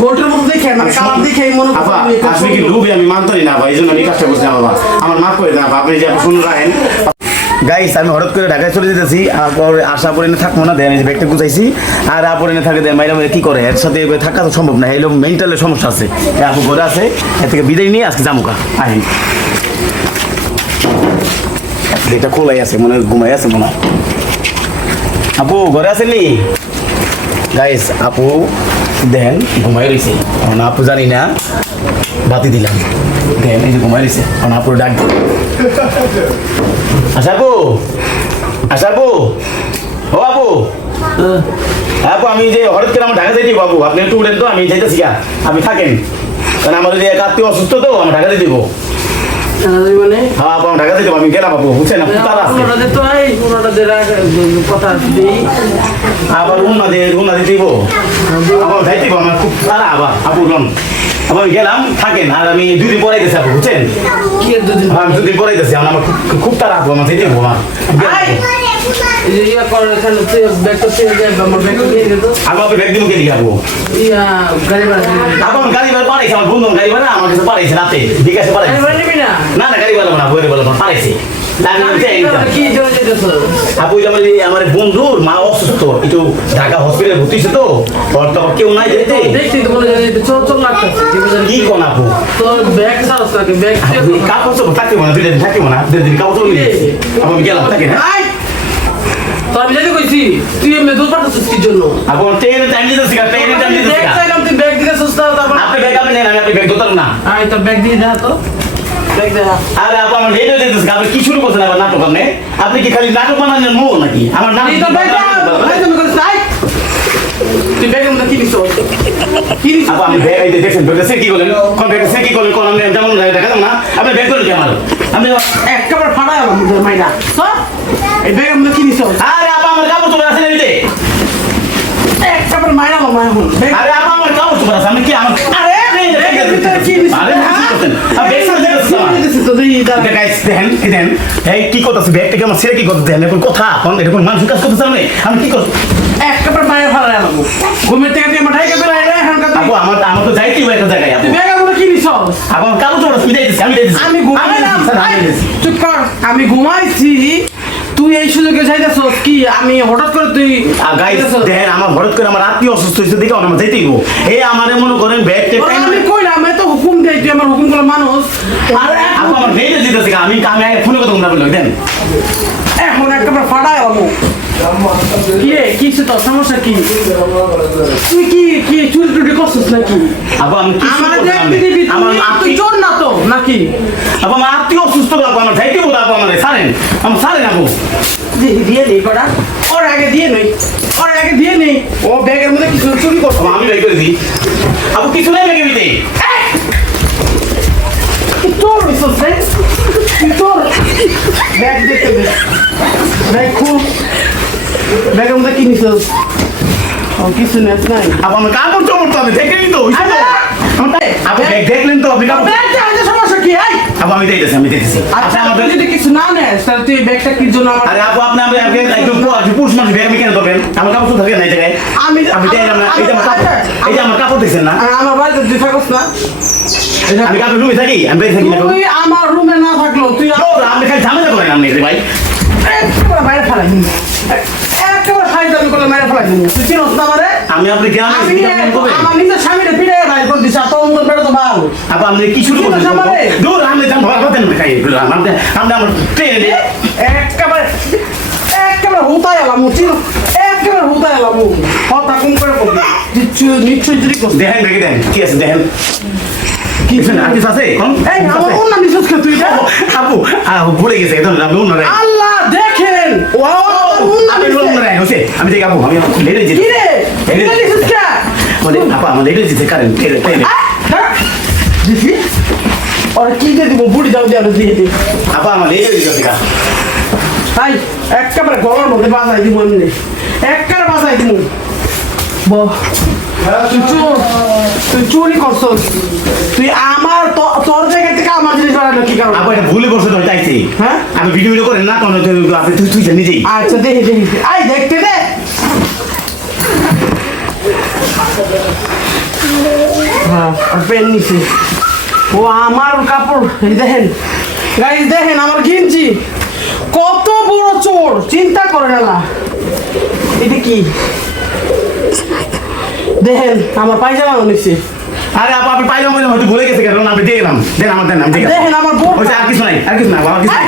গোল্ডের মতো দেখে মানে কালার দেখে মনে আপা আপনি কি লুবি আমি মানতারি না ভাই, এই জন্য আমি কাজটা করছি না বাবা, আমার মাফ করে দেন আপনি যে আপনি শুনে রাখেন। গাইস আমি হঠাৎ করে ঢাকায় চলে যেতেছি, আর আশা পরে না থাকবো না, দেন এই যে ব্যাগটা গুছাইছি, আর আপরে না থাকে দেন মাইরা কি করে, এর সাথে থাকা তো সম্ভব না, এই লোক মেন্টালের সমস্যা আছে, আপু ঘরে আছে, এর থেকে বিদায় নিয়ে আজকে জামুকা আইন। এটা খোলাই আছে মনে হয়, ঘুমাই আছে মনে হয়। আপু ঘরে আসেননি? গাইস আপু দেন ঘুমাই রয়েছে, কারণ আপু জানি না বাতি দিলাম, দেন এই যে ঘুমাই রয়েছে, কারণ আপুর ডাক দিই। আচ্ছা আপু, আচ্ছা আপু, ও আপু, আপু আমি যে হঠাৎ করে আমার ঢাকা যাইতে বাবু, আপনি একটু উঠেন তো, আমি যাইতেছি গা, আপনি থাকেন, কারণ আমাদের যে এক আত্মীয় অসুস্থ তো, আমার ঢাকা দিয়ে দিব। মানে হ্যাঁ আপু আমি ঢাকা দিয়ে দেবো, আমি গেলাম আপু, বুঝছেন আপু তারা আছে কথা দিই আবার উন্নতি দিব, আবার যাইতে দিব, আমার খুব তারা আবার আপু লন, আবার আমি গেলাম থাকেন, আর আমি 2 দিন পরে গেছি আপু, বুঝছেন কি 2 দিন আমি 2 দিন পরে গেছি, আমার খুব তারা আপু, আমার যেতে দিব আমার ইয়া করে এখানে তুই ব্যাগটা তুই আমার ব্যাগটা দিয়ে দে তো আগে আপনি ব্যাগ দিব কে দিয়ে আপু, ইয়া গাড়ি ভাড়া এখন গাড়ি ভাড়া পাঠাইছে, আমার বন্ধু গাড়ি ভাড়া আমার কাছে পাঠাইছে রাতে, ঠিক আছে পাঠাইছে, গাড়ি ভাড়া নিবি না না গাড়ি ভাড়া না বইরে বলে পাঠাইছে কি জন্য যেতেছো আপু আমার বন্ধুর মা অসুস্থ, একটু ঢাকা হসপিটালে ভর্তি ছিল তো, ওর তো কেউ নাই যেতে, দেখছি তো মনে হয় চল লাগতেছে কি কোন আপু তোর ব্যাগ সারস নাকি ব্যাগ কাপড় চোপড় থাকতে না, 2 দিন থাকতে না, 2 দিন কাপড় চোপড় নিয়েছি আপু, আমি গেলাম থাকে না। তো আমি যেতে কইছি তুই এমনি দূর পাঠাচ্ছিস কি জন্য আপু ট্রেনের টাইম দিতেছি না, ট্রেনের টাইম দিতেছি ব্যাগ না, চাইলাম তুই ব্যাগ দিতে সুস্থ তারপর আপনি ব্যাগ আপনি নেন, আমি ব্যাগ ধরতাম না। আয় তোর ব্যাগ দিয়ে দেখা তো ব্যাগ দেখা আরে আপু আমার লেট হয়ে যেতেছে, আপনি কি শুরু করছেন আবার নাটক, আপনি কি খালি নাটক বানানোর মো নাকি, আমার নাম এই তোর ব্যাগ ভাই তুমি কইছ নাই তুই ব্যাগের মধ্যে কি নিছো কি নিছো আপু আমি ব্যাগ এই দেখছেন ব্যাগটা কি করলেন, কোন ব্যাগটা সে কি করলেন, কোন আমি যেমন দেখা দাও না, আপনি ব্যাগ ধরে আমার আপনি একবার ফাড়ায় আমার মাইরা সব এই ব্যাগের মধ্যে কি নিছো আরে আপু আমার কাপড় চোপড় আছে নিতে, একবার মাইরা আমার মায়া হল আরে আপু আমার কাপড় চোপড় আছে, আমি কি আমার আরে ব্যাগের ভিতরে কি নিছো আরে কি করছেন আপনি ব্যাগ সাথে দেখছেন তো তুই এটা গাইস দেখেন দেখেন এই কি করতেছে ব্যাগটাকে আমার ছেড়ে কি করতে দেন, এখন কথা কোন এরকম মানুষ কাজ করতেছে, আমি কি করব একবার মায়ের ফাড়ায় আমার ঘুমের থেকে দিয়ে মাঠাই কে বেলায় রে এখন কাছে আপু আমার তো যাইতেই হবে একটা জায়গায়, আপু তুই ব্যাগের মধ্যে কি নিছো আপু আমার কাপড় চোপড় আছে, আমি যাইতেছি আমি ঘুমাইলাম চুপ কর আমি ঘুমাইছি তুই এই সুযোগে যাইতেছস কি আমি হঠাৎ করে তুই গাইস দেখেন আমার হঠাৎ করে আমার আত্মীয় অসুস্থ হয়েছে দেখে আমার যেতেই হবো, এই আমারে মনে করেন ব্যাগটা আমি কইলাম আমি তো হুকুম দেই তুই আমার হুকুম গুলো মানুষ আর আপু আমার ভেঙে দিতেছে, আমি ফোনে কথা বলতে বললাম দেন এখন একবার ফাড়ায় আমু কি রে কি তোর সমস্যা কি তুই কি চুরি টুরি করছিস নাকি আপু আমি কি আমার দেখবি দিবি আমার তুই আত্মীয় চোর না তো নাকি আপু আমার আত্মীয় অসুস্থ আপু আমার যাইতে হবো, আপু আমার ছাড়েন আমার ছাড়েন আপু দিয়ে নেই কটা ওর আগে দিয়ে নেই ও ব্যাগের মধ্যে কিছু চুরি করছো আমি বের করে দিই আপু কিছু নাই লেগে দিতে তোর বিশ্বস রে তোর ব্যাগ দেখতে দে ব্যাগ খুব ব্যাগের মধ্যে কি নিছিস ও কিছু নেস নাই আপু আমার কাপড় চোপড় তো আমি দেখেনি তো আপু ব্যাগ দেখলেন তো আপনি কাপড় ব্যাগটা আগে সমস্যা কি এই আপু আমি দেখতেছি আচ্ছা তুই যদি কিছু না নেস তাহলে তুই ব্যাগটা কি জন্য আমার আরে আপু আপনি একদম পুরুষ মানুষ ব্যাগ আমি কেন ধরবেন, আমার কাপড় তো থাকে না এই জায়গায়, আপনি দেখলাম না, এই যে আমার কাপড় দেখছেন না, আমার বাড়িতে তুই থাকস না আমি কাপড় রুমে থাকি, আমি বের থাকি না, তুই আমার রুমে না থাকলো তুই আপনি খালি ঝামেলা করেন আপনি ভাই, একেবারে বাইরে ফেলাই দিন একেবারে খাই দাবি করলে বাইরে ফেলাই দিন তুই চিনস না আমারে আমি আপনি আমি আমার নিজের স্বামীরে ফিরে বাইরে করে দিছি আর তোর মুখের বেড়ে তো ভালো আপু আপনি কি শুরু করছেন দূর আমি যান ধরা কথা খাই আপনি আমার ট্রেনে একেবারে হুতাই এলাম একেবারে হুতাই এলাম কথা কম করে বলবি নিশ্চয়ই চুরি করছিস দেখেন দেখে দেন কি আছে দেখেন কি আর কিছু আছে এই আমার অন্য নিশ্চয় তুই আপু ভুলে গেছে এখন আমি অন্য রাই আল্লাহ দেখেন আমি অন্য রাই হচ্ছে আমি দেখি আপু আমি লেটে যেতে কি রে এটা নিশ্চয় কে মানে আপু আমার লেটে যেতে কারেন ট্রেনে দেখি আর কি দিয়ে দিব বুড়ি দাও দিয়ে দিয়ে দিই আপু আমার লেটে যেতে কা তাই একেবারে গলার মধ্যে বাজাই দিব এমনি একেবারে বাজাই দিব তুই চুরি করছস তুই আমার তোর জায়গা থেকে আমার জিনিস বানানো কি কারণ আপু এটা ভুলে বসে তো চাইছি হ্যাঁ আমি ভিডিও করেন না তখন আপনি তুই নিজেই আচ্ছা দেখি আই দেখতে দে হ্যাঁ আর প্যান্ট নিছে ও আমার কাপড় এই দেখেন গাইস দেখেন আমার গেঞ্জি কত বড় চোর চিন্তা করে না এটা কি দেখেন আমার পায়জামা নিছে আরে আপা আপনি পাইলাম হয়তো ভুলে গেছে কারণ আপনি দিয়ে গেলাম দেন আমার দেন আমি দিয়ে গেলাম দেখেন আমার বোন ওই যে আর কিছু নাই বাবা কিছু নাই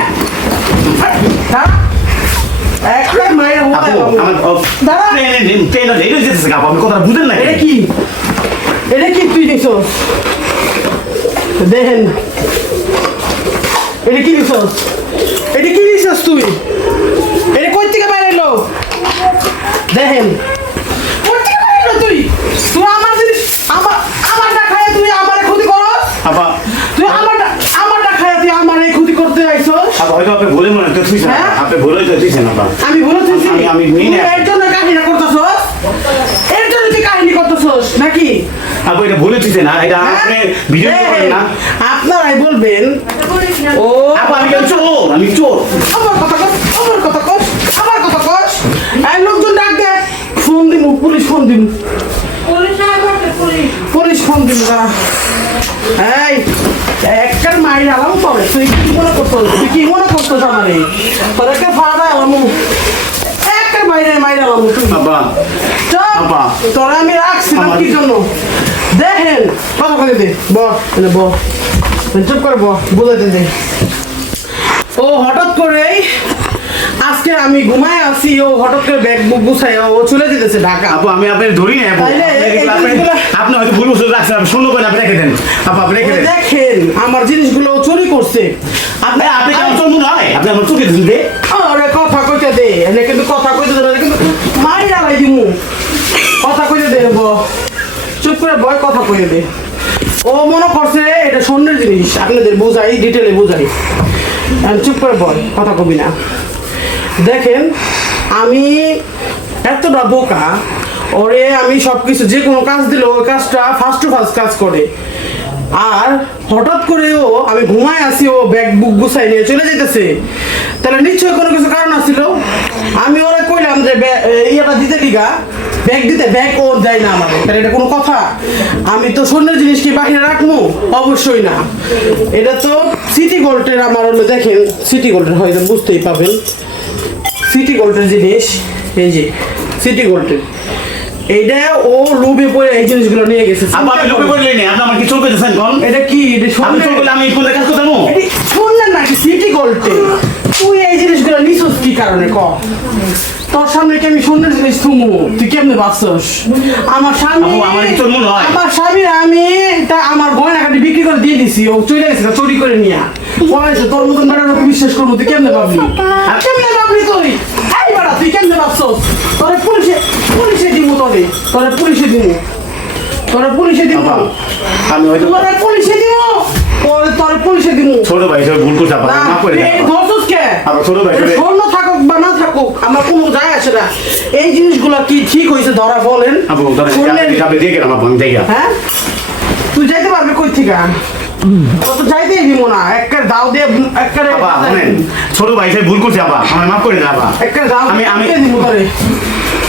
একটা মায়ের আপু আমার দাঁড়া ট্রেন রেডিও যেতেছে আপু আপনি কথা বুঝেন না এটা কি তুই নিছস দেখেন এটা কি নিছস তুই এটা কই থেকে বাইরে এলো দেখেন কই থেকে বাইরে এলো তুই আমার জিনিস আমারটা খায় তুই আমারে ক্ষতি করস আপা তুই আমারটা খায় তুই আমারে ক্ষতি করতে আইছস আপা হয়তো আপনি ভুলে মনে তো তুইছেন আপনি ভুলে তো তুইছেন আপা আমি বলেছি আমি নিই না এর জন্য কাহিনী করতেছস এর জন্য তুই কাহিনী করতেছস নাকি আপু এটা ভুলে তুইছেন না এটা আপনি ভিডিও করেন না আপনারাই বলবেন ও আপা আমি চোর আমার কথা কস এই লোকজন ডাক দে ফোন দিন পুলিশ ফোন দিন দাঁড়া এই একটা মাইর আলাম তবে তুই কি মনে করছিস আমারে তোর একটা ফাড়া আলাম একটা মাইর আলাম তুই আপা আপা তোরা আমি রাখছিলাম কি জন্য দেখেন কথা বলে দে চুপ করে বুঝাতে দে ও হঠাৎ করেই আজকে আমি ঘুমায় আসি ও হঠাৎ করে ব্যাগ বুক গুছাই ও চলে যেতেছে ঢাকা আপু আমি আপনার ধরি না আপনি হয়তো ভুল বুঝতে রাখছেন আপনি শূন্য করে আপনি রেখে দেন আপু আপনি রেখে দেন দেখেন আমার জিনিসগুলো চুরি করছে আপনি কেমন চোর মনে হয় আপনি আমার চোখে দিন দে আরে কথা কইতে দে এনে কিন্তু কথা কইতে দে কিন্তু মারি আলাই দিমু কথা কইতে দে চুপ করে ভয় কথা কইতে দে ও মনে করছে এটা স্বর্ণের জিনিস আপনাদের বুঝাই ডিটেলে বুঝাই চুপ করে ভয় কথা কবি না দেখেন আমি এতটা বোকা ওরে আমি সবকিছু যে কোনো কাজ দিলে ওই কাজটা ফার্স্ট টু ফার্স্ট কাজ করে আর হঠাৎ করে আমি ঘুমায় আসি ও ব্যাগ বুক গুছাই নিয়ে চলে যেতেছে তাহলে নিশ্চয়ই কোনো কিছু কারণ আছিল আমি ওরা কইলাম যে ইয়েটা দিতে দিগা ব্যাগ দিতে ব্যাগ ওর দেয় না আমাদের তাহলে এটা কোনো কথা আমি তো স্বর্ণের জিনিস কি বাহিরে রাখবো অবশ্যই না এটা তো সিটি গোল্ডের আমার হলো দেখেন সিটি গোল্ডের হয়তো বুঝতেই পাবেন সিটি গোল্ডের জিনিস এই যে সিটি গোল্ডের এইটা ও লোভে পড়ে এই জিনিসগুলো নিয়ে গেছে আপা আমি লোভে পড়লে নেই আপনি আমার কি চোর করেছেন কোন এটা কি এটা আমি চোর করলে আমি কোন কাজ করতাম শুনলেন নাকি সিটি গোল্ডে তুই এই জিনিসগুলো নিছস কি কারণে ক তোর সামনে কি আমি স্বর্ণের জিনিস থুমু তুই কেমনে বাঁচছস আমার স্বামী আমার কি তোর মনে হয় আমার স্বামী আমি আমার গয়নাকাটি বিক্রি করে দিয়ে দিছি ও চলে গেছে চুরি করে নিয়ে পয়সা তোর মতন বেড়ার উপর বিশ্বাস করবো তুই কেমনে ভাবলি তুই এই বেড়া তুই কেমনে ভাবছস তোরে পুলিশে দিমু তোরে পুলিশে দিমু আমি হয়তো তোরে পুলিশে দিমু ছোট ভাই সব ভুল করছে আপা মাফ করে দেন ধরছস কে আপা ছোট ভাই স্বর্ণ থাকুক বা না থাকুক আমার কোনো যায় আসে না এই জিনিসগুলো কি ঠিক হয়েছে ধরা বলেন আপু ধরেন আপনি দিয়ে গেলাম আপা আমি দেখি হ্যাঁ তুই যাইতে পারবি কই থেকে তো যাইতেই দিব না একটা দাও দিয়ে একটা আপা শুনেন ছোট ভাই সব ভুল করছে আপা আমার মাফ করে দেন আপা একটা দাও আমি দিব তোরে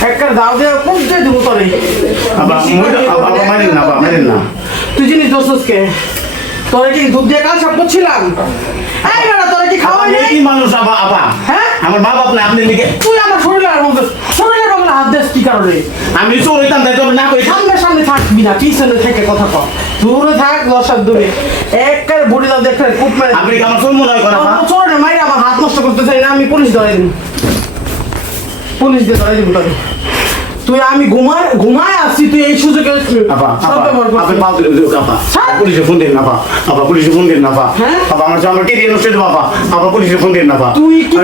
একটা দাও দিয়ে কোনটা দিব তোরে আপা আপা মারেন না তুই জিনিস দোষস কে তোরে কি দুধ দিয়ে কাল সব করছিলাম এই বেটা তোরে কি খাওয়াই নাই কি মানুষ আপা হ্যাঁ আমার মা বাপ না আপনি লিখে তুই আমার শরীরের মধ্যে হাত দেস কি কারণে আমি চোর হইতাম তাই না কই সামনে থাকবি না পিছনে থেকে কথা কর দূরে থাক দশার দূরে একবার বডি দাও দেখতে খুব মেরে আপনি কি আমার চোর মনে হয় করা চোর না মাইরে আমার হাত নষ্ট করতে চাই না আমি পুলিশ ধরে দিই পুলিশ দিয়ে ধরে দিব তোকে তুই আমি ঘুমায় আসছি তুই এই সুযোগে আপনি পাও দিলে আপা পুলিশে ফোন দিন আপা পুলিশে ফোন দিন আপা আমার আমার কে দিয়ে নষ্ট দেবো আপা পুলিশে ফোন দিন আপা তুই কি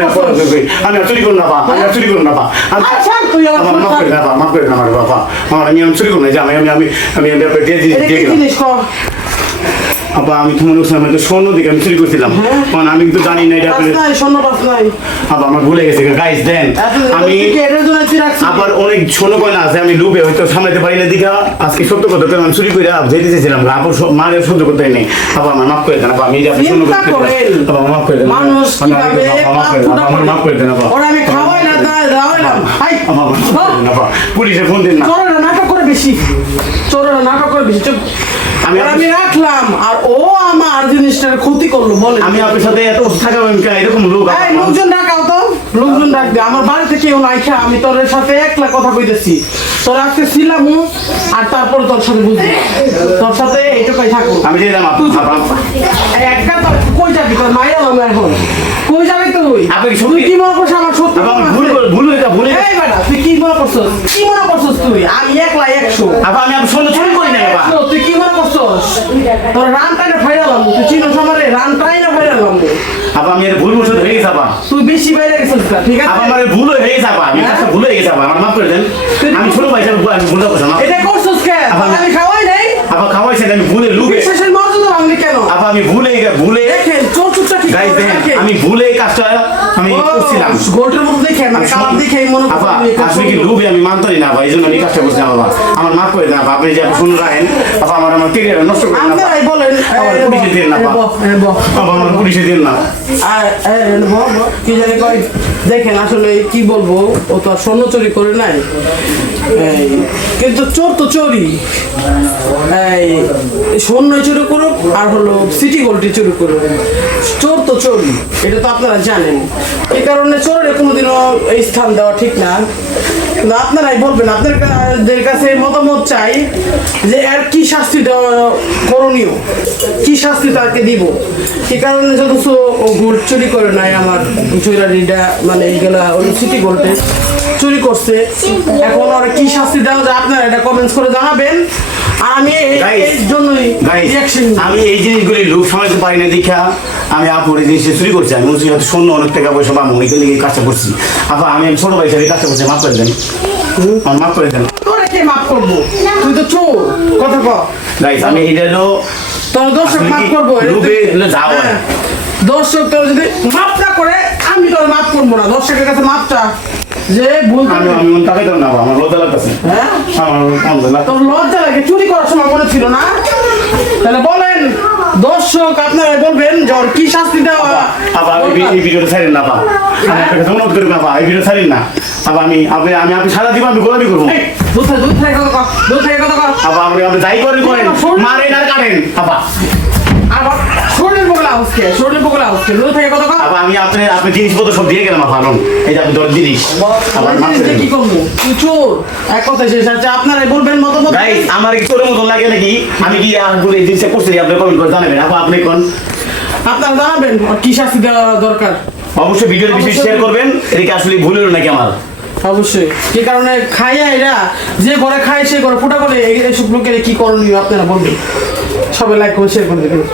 আমি চুরি করুন আপা আমি চুরি করুন আপা তুই মাফ করে না আমার বাবা আমার আমি চুরি করুন যে আমি দিয়ে গেলাম আপা আমি তো মনে করছিলাম তো স্বর্ণ দিকে আমি চুরি করছিলাম কারণ আমি তো জানি না এটা আপা আমার ভুলে গেছে গাইস দেন আমি আবার অনেক স্বর্ণ কয়না আছে আমি লুবে হয়তো সামলাতে পারি না দিঘা আজকে সত্য কথা আমি চুরি করে যেতে চেয়েছিলাম আপা মারে সহ্য করতে নেই আপা আমার মাফ করে দেন আপা আমি আপনি স্বর্ণ করতে আপা মাফ করে দেন আমার মাফ করে দেন আপা আমি খাওয়াই না দাওয়াইলাম আপা পুলিশে ফোন দিন না চোরেরা নাটক করে বেশি চুপ আমি রাখলাম আর ও আমার জিনিসটার ক্ষতি করলো বলে আমি আপনার সাথে এত থাকা এরকম লোক এই লোকজন ডাকাও তো লোকজন ডাকবে আমার বাড়িতে কেউ নাই খা আমি তোর সাথে একলা কথা কইতেছি তোর আজকে ছিলাম আর তারপরে তোর সাথে বুঝলি তোর সাথে এইটুকাই থাকো আমি যে এলাম একটা তো কই যাবি তোর মায়ের আমি এখন কই যাবি তুই আপনি কি তুই কি মনে করছিস আমার সত্যি ভুল হয়ে ভুলে এই বেটা তুই কি মনে করছিস তুই আমি একলা 100 আবার আমি শূন্য চুরি করি না বাবা তুই কি মনে করছিস তোর রানটাকে ফাইরালাম তুই চিনোস আমারে রানটাই না ফাইরালাম আবার আমি এর ভুল বসে হয়ে গেছে আবার তুই বেশি বাইরে গেছিস ঠিক আছে আবার আমার ভুল হয়ে গেছে আবার আমি কাছে ভুল হয়ে গেছে আবার আমার মাফ করে দেন আমি ছোট ভাই হিসেবে আমি ভুলটা করছি না এটা করছিস কেন আমি খাওয়াই নাই আবার খাওয়াইছেন আমি ভুলে লুকে বিশ্বাসের মর্যাদা ভাঙলি কেন আবার আমি ভুলে দেখেন চোরচুরটা কি গাইস দেখেন আমি ভুলে এই কাজটা আমি করছিলাম গোল্ডের মতো দেখে মানে কালার দেখে মনে আপা আপনি কি লুবে আমি মানতারি না ভাই এই জন্য আমি কাজটা করছি না বাবা আমার মাফ করে দেন আপনি যে আপনি শুনে রাখেন আপা আমার কেরিয়ার নষ্ট করে না আপনারাই বলেন আমার পুলিশে দিন না বাবা আমার পুলিশে দিন না কি জানি কয় দেখেন আসলে কি বলবো ও তো আর স্বর্ণ চুরি করে নাই কিন্তু চোর তো চোরই এই স্বর্ণ চুরি করুক আর হলো সিটি গোল্ডটি চুরি করুক চোর তো চোরই এটা তো আপনারা জানেন এই কারণে চোরের কোনোদিনও এই স্থান দেওয়া ঠিক না কিন্তু আপনারাই বলবেন আপনাদের কাছে মতামত চাই যে এর কি শাস্তি দেওয়া করণীয় কি শাস্তি তাকে দিব এই কারণে যথেষ্ট ও গোল্ড চুরি করে নাই আমার জুয়েলারিটা মানে এইগুলা ওই সিটি গোল্ডে চুরি করছে এখন ওরা কি শাস্তি দেওয়া যায় আপনারা এটা কমেন্টস করে জানাবেন আর আমি এই জন্যই রিঅ্যাকশন আমি এই জিনিসগুলি লোক সমাজতে পারি না দেখা আমি আপুর এই জিনিসটা চুরি করছি আমি বলছি হয়তো শূন্য অনেক টাকা পয়সা পাবো এখান থেকে এই কাজটা করছি আপা আমি ছোট ভাই হিসাবে কাজটা করছি মাফ করে দেন আমার মাফ করে দেন তোরা কে মাফ করবো তুই তো চোর কথা কর গাইস আমি এটা হলো তোর দর্শক মাফ করবো লুবে যাও দর্শক তোর যদি মাফ না করে আমি তোর মাফ করবো না দর্শকের কাছে মাফটা যে ভুল আমি আমি মন তাকাই না আমার লজ্জা লাগতেছে হ্যাঁ আমার আলহামদুলিল্লাহ তোর লজ্জা লাগে চুরি করার সময় মনে ছিল না তাহলে বলেন দর্শক আপনারা বলবেন যে ওর কি শাস্তি দেওয়া আবার এই ভিডিওটা ছাড়েন না পা আমি আপনাকে অনুরোধ করি না পা এই ভিডিও ছাড়েন না আবার আমি সারা জীবন আমি গোলামি করবো দুধ থেকে কথা কর আবার আপনি যাই করেন মারেন আর কাটেন আবার আবার শরীরের বগলা হচ্ছে দুধ থেকে কথা কর আবার আমি আপনি জিনিসপত্র সব দিয়ে গেলাম ভালো এই যে আপনি দর জিনিস আবার কি করবো তুই চোর এক কথা শেষ আছে আপনারাই বলবেন মতামত গাইস আমার কি চোরের মতন লাগে নাকি আমি কি এই জিনিসটা করছি আপনি কমেন্ট করে জানাবেন আপনি কোন আপনারা জানাবেন ওর কি শাস্তি দেওয়া দরকার অবশ্যই ভিডিওর বিষয়ে শেয়ার করবেন এদিকে আসলে ভুল হলো নাকি আমার অবশ্যই কি কারণে খাইয়া এরা যে ঘরে খায় সে ঘরে ফুটা করে এইসব লোকের কি করণীয় আপনারা বলবেন সবাই লাইক করে শেয়ার করে দেবেন